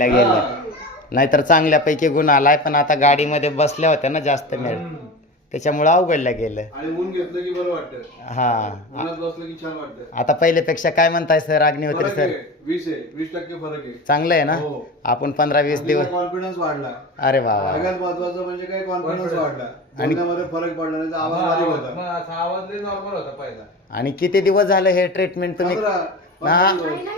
गेलं नाहीतर चांगल्यापैकी गुण आलाय, पण आता गाडीमध्ये बसल्या होत्या ना जास्त वेळ, त्याच्यामुळं अवघडला गेलं. आणि ऊन घेतलं की बरं वाटतं. हा उन्हात बसलं की छान वाटतं. आता पहिल्यापेक्षा काय म्हणताय सर अग्निहोत्री फरक सर? आहे, 20% फरक आहे. चांगलं आहे ना? हो. आपण 15-20 दिवस. कॉन्फिडन्स वाढला. अरे वा वा. सगळ्यात महत्वाचं म्हणजे काय, कॉन्फिडन्स वाढला. बोलण्यामध्ये फरक पडला, नाही तर आवाज बारीक होता. आवाज नॉर्मल होता पहिला. आणि किती दिवस झालं हे ट्रीटमेंट तुम्ही? 15 दिवस.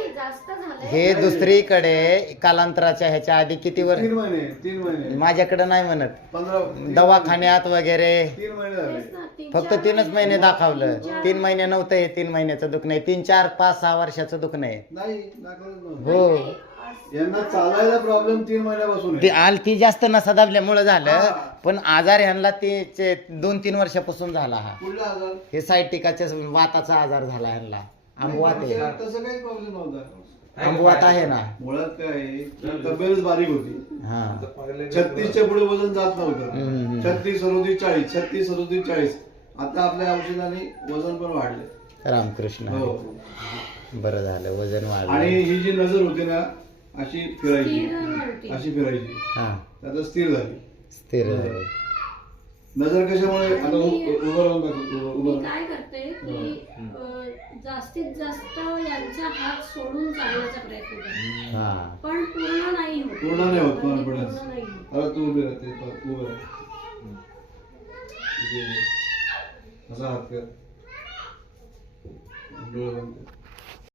हे दुसरीकडे कालांतराच्या ह्याच्या आधी किती वर? 3 महिने. माझ्याकडे नाही म्हणत, 15 दवाखान्यात वगैरे 3 महिने झाले. फक्त 3च महिने दाखवलं. 3 महिने नव्हतं हे. 3 महिन्याचं दुखणं आहे. 3, 4, 5, 6 वर्षाचं दुखणं आहे. नाही दाखवलंच नव्हतं. हो, यांना चालायला प्रॉब्लेम 3 महिन्यापासून ती आहे. ती जास्त नसा दाबल्यामुळं झालं, हा. पण आजार ह्यांना ते 2-3 वर्षापासून झाला. हा कुठला आजार? हे सायटिकाच्या वाताचा आजार झाला ह्यांना. आंबवात आहे. तसं काही प्रॉब्लेम नव्हता. आंबवात आहे ना. मुळात काय आहे, तब्येतच बारीक होती. हा 36च्या पुढे वजन जात नव्हतं. हम्म. 36, 37, 40, 36, 37, 40. आता आपल्या औषधाने वजन पण वाढले. रामकृष्ण हो. हरी. बरं झालं वजन आणि वाढलं. ही जी नजर होती ना, अशी फिरायची, अशी फिरायची, हा आता स्थिर झाली. स्थिर झालं. नजर कशामुळे? आता उभं राहून दाखव, उभं मी राहून. काय करते की जास्तीत जास्त यांचा हात सोडून चालण्याचा प्रयत्न करते, हा पण पूर्ण नाही होत. पूर्ण नाही होत कॉन्फिडन्स. पूर्ण नाही होत. आता तू उभे राहते, उभं राह. इथे उभे. असा हात कर, डोळे बंद कर.